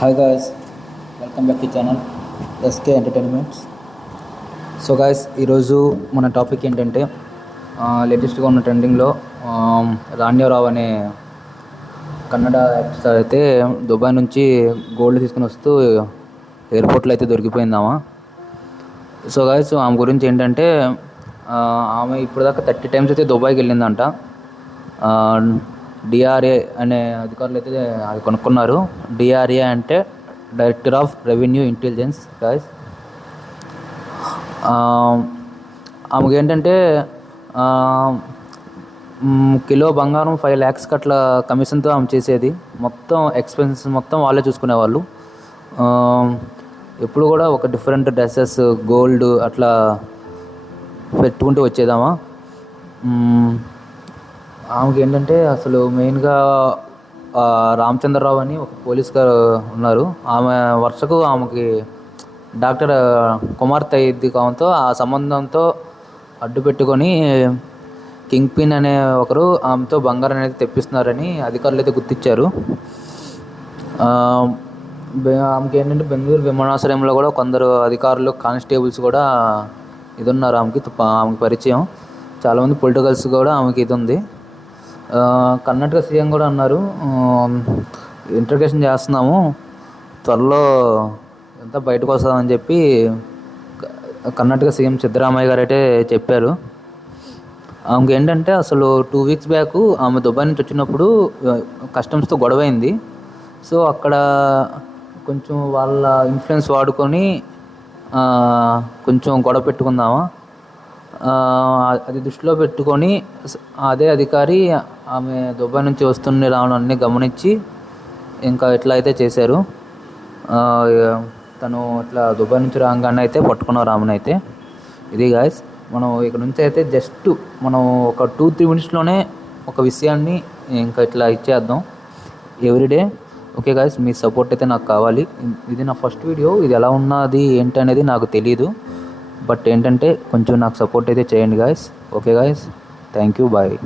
Hi guys, welcome back to channel SK entertainments. So guys, ఈరోజు మన topic ఏంటంటే లేటెస్ట్గా ఉన్న ట్రెండింగ్లో రాణ్యరావు అనే కన్నడ యాక్టర్ అయితే దుబాయ్ నుంచి గోల్డ్ తీసుకుని వస్తూ ఎయిర్పోర్ట్లో అయితే దొరికిపోయిందామా. సో గాయస్, ఆమె గురించి ఏంటంటే ఆమె ఇప్పుడు దాకా 30 టైమ్స్ అయితే దుబాయ్కి వెళ్ళిందంట. డిఆర్ఏ అనే అధికారులు అయితే అది కనుక్కున్నారు. డిఆర్ఏ అంటే director of revenue intelligence guys. ఆమెకి ఏంటంటే కిలో బంగారం 5 lakhs అట్లా కమిషన్తో ఆమె చేసేది. మొత్తం ఎక్స్పెన్సెస్ మొత్తం వాళ్ళే చూసుకునేవాళ్ళు. ఎప్పుడు కూడా ఒక డిఫరెంట్ డ్రెస్సెస్, గోల్డ్ అట్లా పెట్టుకుంటూ వచ్చేదామా. ఆమెకి ఏంటంటే అసలు మెయిన్గా రామచంద్రరావు అని ఒక పోలీస్ గారు ఉన్నారు. ఆమె వరుసకు ఆమెకి డాక్టర్ కుమార్తె అయ్యిద్ది కావడంతో ఆ సంబంధంతో అడ్డు పెట్టుకొని కింగ్ పిన్ అనే ఒకరు ఆమెతో బంగారం అనేది తెప్పిస్తున్నారని అధికారులు అయితే గుర్తించారు. ఆమెకి ఏంటంటే బెంగళూరు విమానాశ్రయంలో కూడా కొందరు అధికారులు, కానిస్టేబుల్స్ కూడా ఇది ఉన్నారు. ఆమెకి పరిచయం చాలామంది పొలిటికల్స్ కూడా ఆమెకి ఇది ఉంది. కర్ణాటక సీఎం కూడా అన్నారు, ఇంట్రగేషన్ చేస్తున్నాము, త్వరలో ఎంత బయటకు వస్తుందని చెప్పి కర్ణాటక సీఎం సిద్ధరామయ్య గారు అయితే చెప్పారు. ఆమెకి ఏంటంటే అసలు 2 weeks బ్యాక్ ఆమె దుబాయ్ నుంచి వచ్చినప్పుడు కస్టమ్స్తో గొడవైంది. సో అక్కడ కొంచెం వాళ్ళ ఇన్ఫ్లుయెన్స్ వాడుకొని కొంచెం గొడవ పెట్టుకుందామా, అది దృష్టిలో పెట్టుకొని అదే అధికారి ఆమె దుబాయ్ నుంచి వస్తున్న రావడాన్ని గమనించి ఇంకా ఇట్లా అయితే చేశారు. తను ఇట్లా దుబాయ్ నుంచి రాగానే అయితే పట్టుకున్నారు ఆమెను అయితే. ఇది గాయస్, మనం ఇక్కడ నుంచి అయితే జస్ట్ మనం ఒక 2-3 minutesలోనే ఒక విషయాన్ని ఇంకా ఇట్లా ఇచ్చేద్దాం ఎవ్రీడే. ఓకే గాయస్, మీ సపోర్ట్ అయితే నాకు కావాలి. ఇది నా ఫస్ట్ వీడియో, ఇది ఎలా ఉన్నది ఏంటి అనేది నాకు తెలీదు. బట్ ఏంటంటే కొంచెం నాకు సపోర్ట్ అయితే చేయండి guys. Okay guys, thank you, bye.